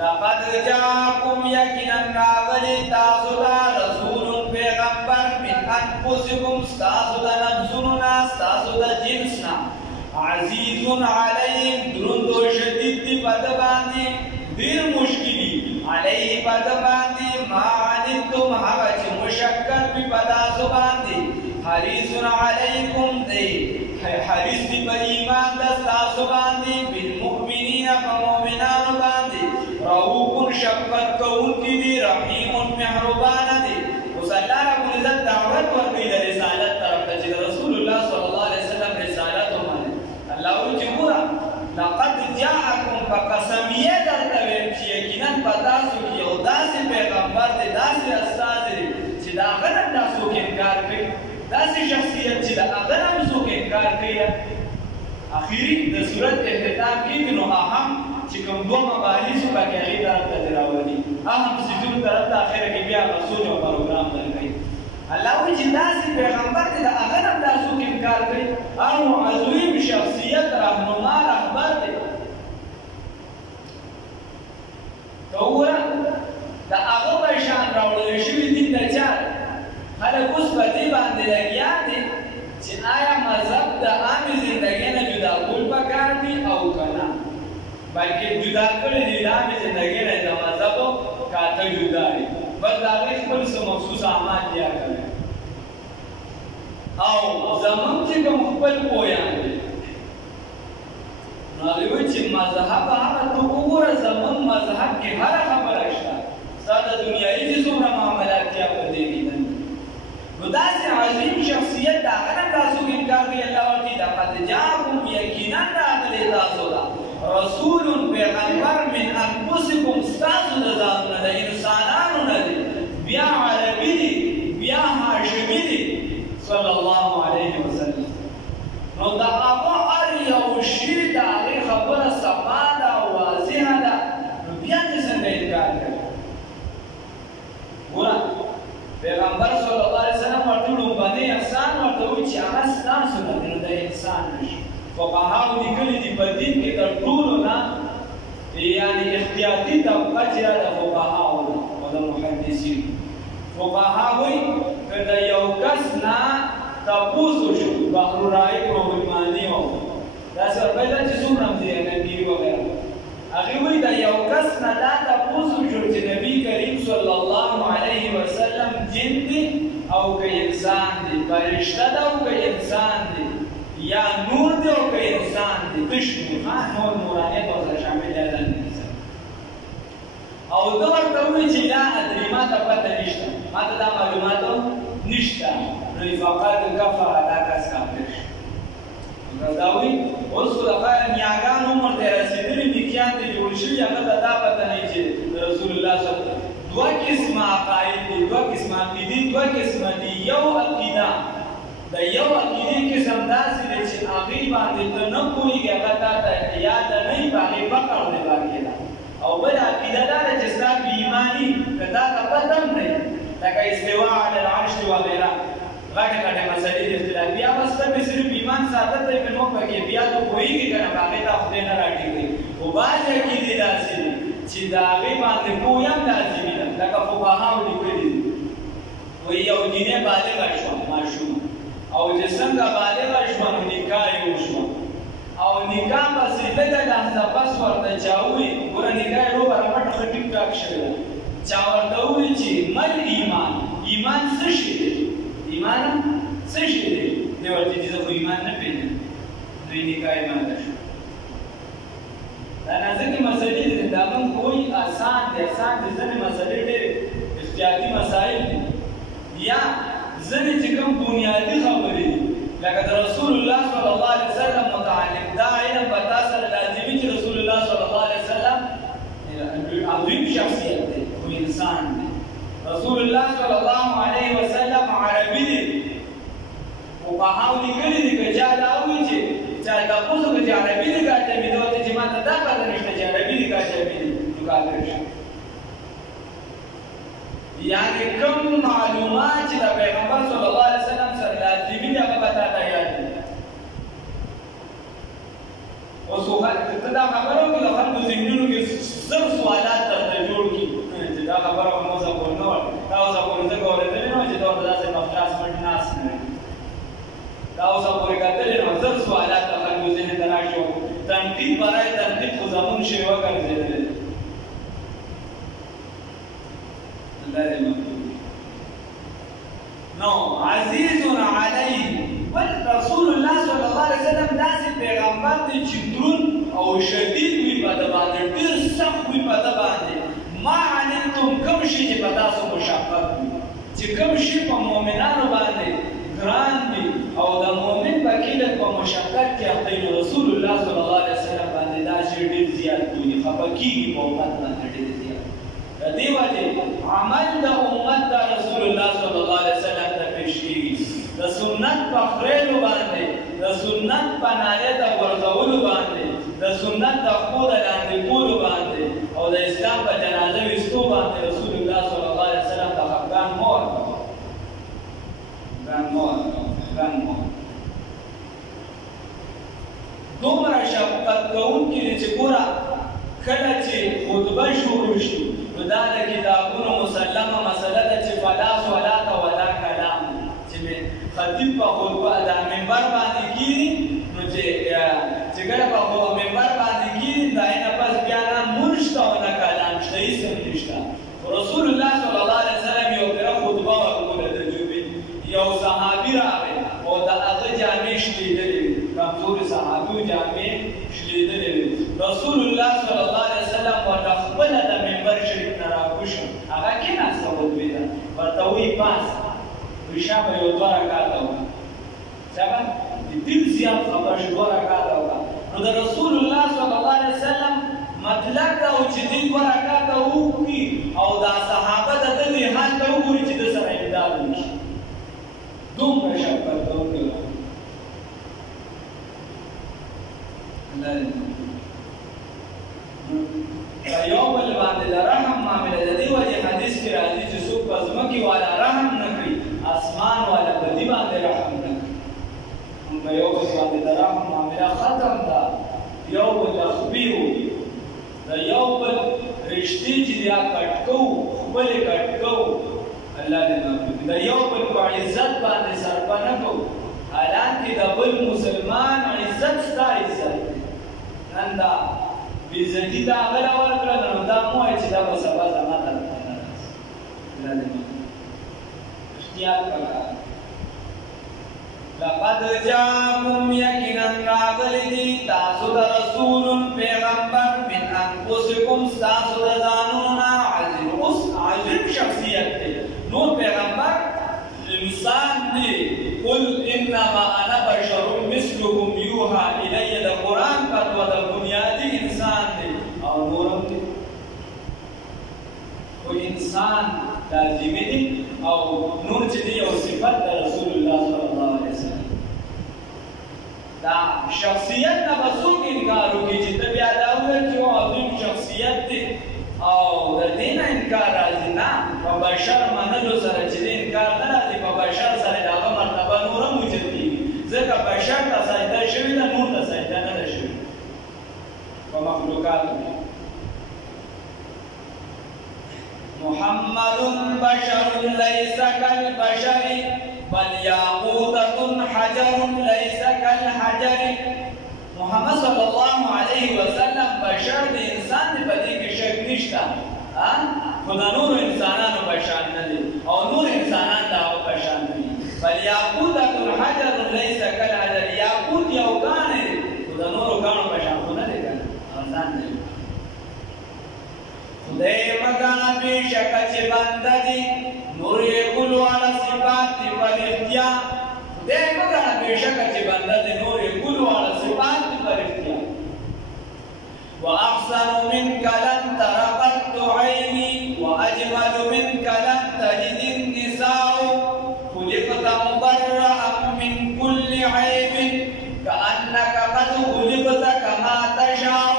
لقد جاءكم يقينا راغلي تاسو ته رسول پیغمبر من انفسكم تاسو د نفسنا تاسو د جنسنا عزيز عليهم دروند شدید دی پد باندې ډیر مشکلی علیه پد باندې ما عنتم هغه چې مشکل په پداسو باندې حریص علیکم دی حریص دی په ایمان د تاسو باندې بالمؤمنین فمؤمنان باندې رؤوف شفقت کوونکی دی رحیم مهربان دی اوس الله رب العزت دعوت ورکړي د رسالت طرف ته چې رسول الله صلی الله علیه وسلم رسالت ومني الله وی چې ګوره لقد جاءكم فقسمیه درته ویم چې یقینا په تاسو کې یو داسې پیغمبر دی داسې استاد دی چې د هغه نه تاسو انکار کوي داسې شخصیت چې د هغه نه څوک انکار کوي اخیری د صورت اختتام کېږي نو اهم چې کوم دوه مباحثو پکې هغې طرف ته راوړي اهم څیزونو طرف ته اخره کې بیا مسؤل او پروګرام درکوي الله وایي چې داسې پیغمبر دی د هغه نه دا څوک انکار کوي او عظیم شخصیت رهنما رهبر دی که وګوره د هغه په شان راوړل شوي دین د چا خلک اوس په دې باندې لګیا دي چې آیا مذهب د عامې زندګۍ نه جدا کول پکار دي او که نه بلکې جدا کړی دي د عامې زندګۍ نه د مذهبو کاته جدا دي بس د هغې خپل څه مخصوص اعمال بیا کوي او زمونږ چې کوم خپل پویان دي نو هغې وایي چې مذهب هغه ته وګوره زمونږ مذهب کې هره خبره شته ستا د دنیایي چې څومره معاملات یا په دې کې دي نو داسې عظیم شخصیت د هغه نه تاسو انکار کوي الله ورته لقد جاءكم یقینا راغلی تاسو ته رسول پیغمبر من انفسکم ستاسو د ځانونه د انسانانو نه دی بیا عربي دی بیا هاشمي دی صلی الله علیه وسلم نو د هغه هر یو شي د هغې خبره صفا ده واضحه ده نو بیا دې څنګه انکار کوي ګوره پیغمبر صلی الله علیه وسلم ورته لومبنی احسان ورته وایي چې هغه ستاسو نه دی نو د انسان نشي فقهاو لیکلي دي په دین کې تر ټولو نه یعنې احتیاطي طبقه چې ده د فقهاو ده او د محدثینو فقها وایي که د یو کس نه تپوس وشو بحر الرائق روحماني او داسې ورپیدا چې څومره هم دي ننګیري وغیره هغې وایي د یو کس نه دا تپوس وشو چې نبي کریم صلی الله علیه وسلم جن دی او که انسان دی فرشته ده او که انسان دی یا نور دی او که انسان دی تش نور نور نورانیت ورسره شامل دی او ده ورته ووایي چې لا ادري ما ته پته نشته ما ته دا معلوماتو نشته نو فقط کفر دا کس کافر شي دا وایي اوس خو د نیاګان عمر ته رسېدلي نیکیان ته جوړ شوي هغه ته دا پته نه چې رسول الله صلی الله علیه وسلم دوه قسمه عقاید دي دوه قسمه عقیدې دوه قسمه دي یو عقیده د یو عقیدې قسم داسې دی چې هغې باندې ته نه پوهېږې هغه تا ته یاد نه وي په هغې فقر ورې باقي ده او بل عقیده دا ده چې ستا په ایماني که تا ته پته هم نه وي لکه استوا علی العرش وغیره غټې غټې مسلې د اختلاف بیا بس ته مې صرف ایمان ساتل دی مې نو پکې بیا ته پوهېږې که نه په هغې ته خدای نه راټینګوي خو بعضې عقیدې داسې دي چې د هغې باندې پوهه هم لازمي ده لکه فقهاو لیکلي دي وایي یو جینۍ بالغه شوه ماشومه او چې څنګه بالغه شوه نو نکاح یې وشوه او نکاح پسې لږه لحظه پس ورته چا ووایي ګوره نکاح یې روبه رمټه ښه ټیک ټاک شوې ده چا ورته ووایي چې مل ایمان ایمان څه شی دی ایمان څه شی دی دی ورته چې زه خو ایمان نه پېژنم دوی نکاح یې ماته شو دا نازکې مسلې دي دا موږ وایي اسان دی اسان دي ځینې مسلې ډېرې احتیاطي مسایل دي یا ځینې چې کوم بنیادي خبرې دي لکه د رسول الله صلی الله علیه وسلم متعلق دا علم په تا سره لازمي چې رسول الله صلی الله علیه وسلم عظیم شخصیت دی او انسان دی رسول الله صلی الله علیه وسلم عربي دی فقهاو لیکلي دي که چا دا وایي چې چا تپوس وکړي چې عربي دی که اجمي دی ورته چې ما ته دا پته نشته چې عربي دی که اجمي دی نو کافر شي یعنې کوم معلومات چې د پیغمبر صلی الله علیه وسلم سره لازمي دي هغه به تا ته یاد دي اوس ته دا خبره وکړې د خلکو ذهنونو کې زر سوالات دا خبره به موږ پورې نه وه دا اوس پورې ځکه اورېدلې نه وه چې دا ورته داسې په 50 منټ ناست نه وي دا اوس پورې کتلې نو زر سوالات د خلکو ذهن ته راشي تنقید برای تنقید خو زمونږ شی وګرځېدلی الله دې مقبول نو عزیز علیه بل رسول الله صلی الله علیه وسلم داسې پیغمبر دی چې دروند او شدید وي په ده باندې ډېر سخت وي په ده باندې ما عنتم کوم شي چې په تاسو مشقت وي چې کوم شي په مؤمنانو باندې ګران وي او د مؤمن په کلت په مشقت کې اخته نو رسول الله صلی الله علیه وسلم باندې دا شی ډېر زیات وي خفه کېږي په امت باندې ډېر زیات د دې وجې عمل د امت د رسول الله صلی الله علیه وسلم ته پیش کېږي د سنت په خریلو باندې د سنت په نایه د غورځولو باندې د سنت د خپو د لاندې کولو باندې او د اسلام په جنازه ویستو باندې رسول الله صلی الله علیه وسلم ته خفګان مه ورکوه دومره شفقت کوونکي دي چې ګوره کله چې خطبه شروع شي نو دا د کتابونو مسلمه مسله ده چې فلا صلات ولا کلام چې خطیب په خطبه د منبر باندې کېږي نو چې کله په منبر باندې کېږي د هغې نه پس بیا نه مونځ شته او نه کلام شته هېڅ هم نشته رسول الله صلی الله علیه وسلم یو پره خطبه ورکوله د جمعې یو صحابي راغی او د هغه جامې شلېدلې وې کمزوري صحابي جامې شلېدلې وې رسول الله صلی الله علیه وسلم ورته خپله د منبر شریف نه راکوش هغه کېناسته خطبې ته ورته وایي پاسه وایي شابه یو 2 رکعته وکړه شابه ډېر زیات خبره شو 2 رکعته وکړه نو د رسول الله صلی الله علیه وسلم مطلب دا و چې دوی 2 رکعته وکړي او دا صحابه د ده دې حال ته وګوري چې د سره امداد وکړي دومره شفقت کوونکی و په یو بل باندې د رحم معامله د دې وجې حدیث کې راځي چې څوک په ځمکې والا رحم نه کړي اسمان والا په دې باندې رحم نه کړي په یو بل باندې د رحم معامله ختم ده یو بل تخبیر د یو بل رشتې چې بیا کټ کوو خپلې کټ کوو الله دې معافي د یو بل په عزت باندې صرفه نه کوو حالانکې د بل مسلمان عزت ستا عزت دی نن دا بېعزتي دا هغه له ورکړه نو دا مه وایه چې دا به سبا زما طرف ته نه راسي الله دې معافي احتیاط پکار لقد جاءكم یقینا راغلی دي تاسو د رسول پیغمبر من انفسکم ستاسو د ځانونو نه عظیم شخصیت دی نور پیغمبر انسان دی قل انما انا بشر مثلكم یوحى الی د قرآن فتوا د بنیادي انسان دی او نورم دی خو انسان لازمي دی او نور چې دی یو صفت د رسول الله صلی الله علیه وسلم دا شخصیت نه به څوک انکار وکړي چې ته بیا دا ووایې چې یو عظیم شخصیت دی او د دې نه انکار راځي نه په بشر منلو سره چې دې انکار نه راځي په بشر سره د هغه مرتبه نور هم اوچت کېږي ځکه بشر ته سجده شوې ده نور ته سجده نه ده شوې په مخلوقاتو کې محمد بشر ليس كالبشر بل یاقوتة حجر ليس كالحجر محمد صلی الله علیه وسلم بشر د انسان دی په دې کې شک نشته خو د نورو انسانانو په شان نه دی او نور انسانان د هغه په شان نه دي بل یاقوتة حجر ليس كالحجر یاقوت یو کاڼی دی خو د نورو کاڼو په شان خو نه دی که نه ځان دی خدای مګاڼه بېشکه چې بنده دي نور یې ګل واړه صفات دي پر اختیا خدای مګاڼه بېشکه چې بنده دي نور یې ګل واړه صفات دي پر اختیا وأحسن منك لن تر قط عيني وأجمل منك لن تجد النساء خلقت مبرأ من كل عيب كأنك قد خلقت كما تشاء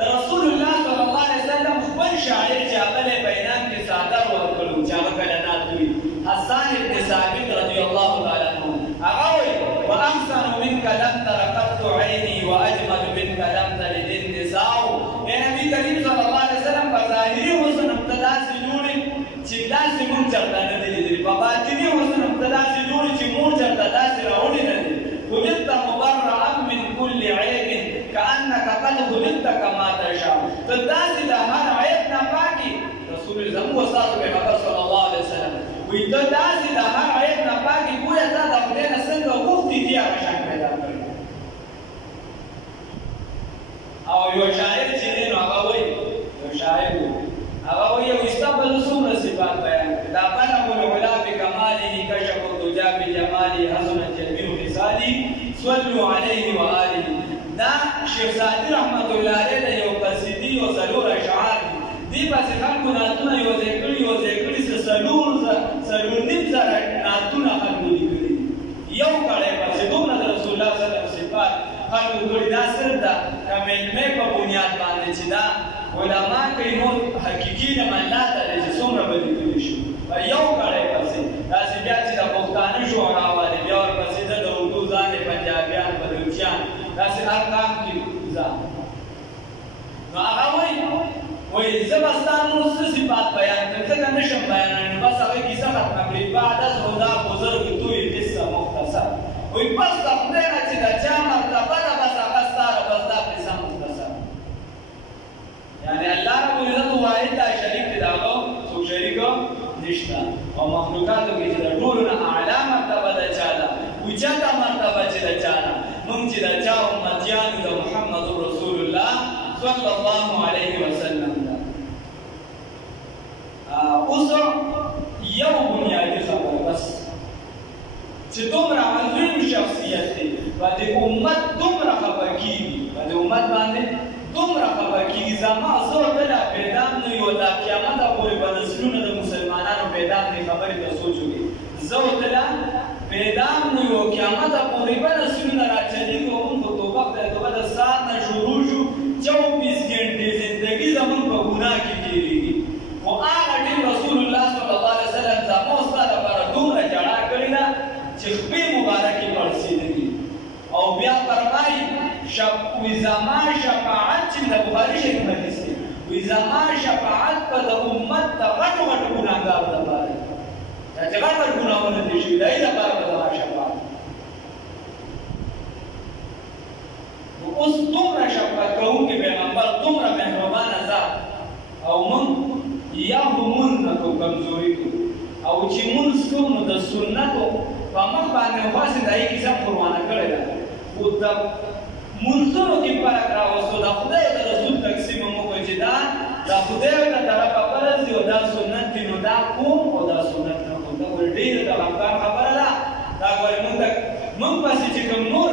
رسول الله صلی الله علیه وسلم خپل شاعر چې هغه له بینان کې صادر ورکړو چې هغه کلمات وي حسان بن ثابت رضی الله تعالی عنه هغه وایي واحسن منك لم تر قط عيني واجمل منك لم تلد النساء اے نبی کریم صلی الله علیه وسلم په ظاهري حسن هم ته داسې جوړ داسې مونږ چېرته نه دي لیدلي په باطني حسن هم ته داسې جوړې چې مور چېرته داسې راوړې نه دي خلقت مبرعا من كل عیب كأنك قد خلقت كما تشاء ته داسې د هر عیب نه پاکي رسول زموږ استاد پیغمبر صلی الله علیه وسلم وایي ته داسې د هر عیب نه پاکي ګویا تا د خدای نه څنګه غوښتي دي هغه شان پیدا کړي او یو شاعر چې دی نو هغه وایي یو شاعر هغه وایي ستا به زه څومره صفات بیان کړي دا بلغ العلا بکماله کشف الدجا بجماله حسنت جميع خصاله صلوا عليه وآله دا شیخ سعدي رحمت الله علیه د یو قصیدې او څلور اشعار دي پسې خلکو نعتونه یوځای کړي څلور نیم زره نعتونه خلکو لیکلي یو کړی پسې دومره د رسول الله صلی الله علیه وسلم صفات خلکو کړي دا صرف د کملمې په بنیاد باندې چې دا علما کوي نور حقیقي نه منلات لري چې څومره به لیکلي شي یو کړی پسې داسې بیا چې د پښتانه شعرا والي بیا ورپسې د اردو ځانې پنجابیان بلوچیان داسې هر کام کې ځان نو هغه وایي زه به ستا نور څه صفات بیان کړم ځکه نه شم بیانولی بس هغه کیسه ختمه کړي بعد از هدا بزرگ توی قصه مختصر وایي بس د خدای نه چې د چا مرتبه ده بس هغه ستا ده بس دا قصه مختصر یعنی الله رب العزت واحد دا شریک دی د هغه څوک شریک نشته او مخلوقاتو کې چې د ټولو نه اعلی مرتبه د چا ده اوچته مرتبه چې د چا ده موږ چې د چا امتیان د محمد رسول الله صلی الله علیه وسلم ده اوس یو بنیادي خبره بس چې دومره عظیم شخصیت دی و د امت دومره خبر کېږي و د امت باندې دومره خبر کېږي زما زه ورته لا پیدام نه یو دا قیامته پورې به نسلونه د مسلمانانو پیدام نه خبرې ته سوچ وکړي زه ورته لا پیدام نه یو قیامته پورې به نسلونه راچلېږي او موږ په توبه خدای توبه د ساعت نه شروع شو 24 घंटे زندگی زمون په ګناه کې تېرېږي خو هغه ټیم رسول الله صلی الله علیه وسلم زما او ستا لپاره دومره جړا کړې ده چې خپې مبارکې پړسېدلي او بیا فرمایي وی زما شفاعت چې د بخاري شریف حدیث دی وی زما شفاعت په د امت د غټو غټو ګناهګارو لپاره چې غټ غټ ګناهونه دي شوي د هغې لپاره به زما شفاعت اوس دومره شفقت کوونکی پیغمبر دومره مهربانه ذات او موږ یا خو مونځ نه کوو کمزوري کوو او چې مونځ کوو نو د سنتو په مخ باندې خاصې د هغې کیسه قربانه کړې ده خو د مونځونو کې فرق راوستو د خدای د رسول تقسیم هم وکړو چې دا د خدای له طرفه فرض دی او دا سنت دی نو دا کوم او دا سنت نه کوم دا ګورې ډېره د غمګان خبره ده دا ګورې موږ پسې چې کوم نور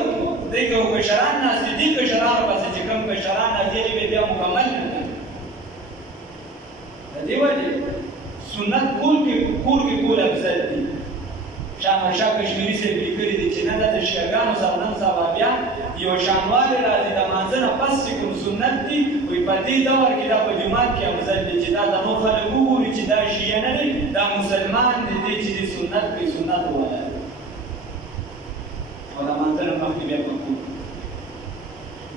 دی که کشران ناست دي کشرانو پسې چې کوم کشران ناست دي بیا مکمل نه دي د دې وجې سنت کور کې کول افضل دي شاه کشمیري صاحب لیکلي دي چې نه دا د شیعهګانو سره نن سبا بیا یو شانوالی راځي د مانځه نه پس چې کوم سنت دي وایي په دې دور کې دا په جومات کې افضل دي چې دا د نور خلک وګوري چې دا شیعه نه دي دا مسلمان دي دی چې د سنت کوي سنت والا او د مانځه نه مخکې بیا په کور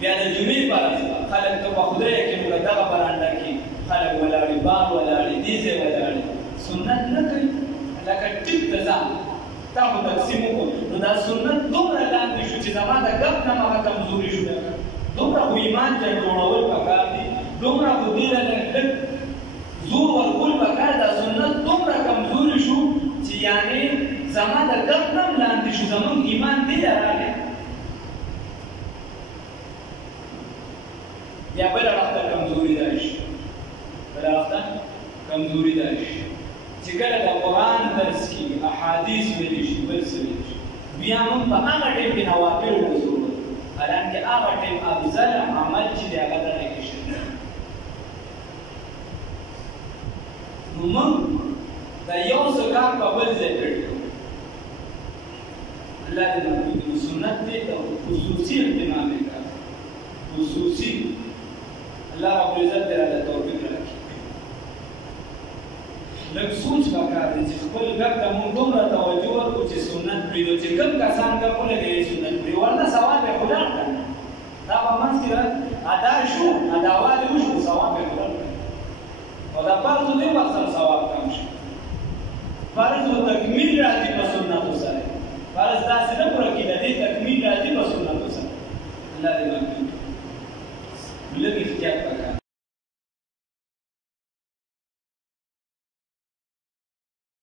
بیا د جمعې په ورځ خلک ته په خدای کې موږ دغه برانډه کې خلک ولاړې بار ولاړې دې ځای ولاړې سنت نه کوي لکه ټیپ د ځان تا خو تقسیم وکړو نو دا سنت دومره لاندې شو چې زما د ګپ نه هغه کمزوري شو دومره خو ایمان ته جوړول پکار دي دومره خو دې له لږ زور ورکول پکار دا سنت دومره کمزوري شو چې یعنې زما د ګپ نه لاندې شو زموږ ایمان دې ته راغی بیا بله وخته کمزوري دا شي بله وخته کمزوري دا شي چې کله د قرآن درس کېږي احادیث ویلی شي بل څه ویلی شي بیا موږ په هغه ټیم کې نوافل وزرو حالانکې هغه ټیم افضل عمل چې دی هغه دغه کې شي نو موږ د یو څه کار په بل ځای کړی الله دې موږ سنت دې خصوصي اهتمام وکړي خصوصي الله رب العزت دې راته توفیق راکړي لږ سوچ پکار دی چې خپل ګپ ته موږ دومره توجه ورکړو چې سنت پرېږدو چې کوم کسان ګپ ولګوي سنت پرې ورنه ثواب یې خو لاړ کړه دا په منځ کې ادا شو اداوالی وشو ثواب یې خو لاړ کړه او دا فرض دی ورسره ثواب کم شي فرض او تکمیل راځي په سنتو سره فرض داسې نه پوره کېده دې تکمیل راځي په سنتو سره الله دې مکمل لږ احتیاط وکړه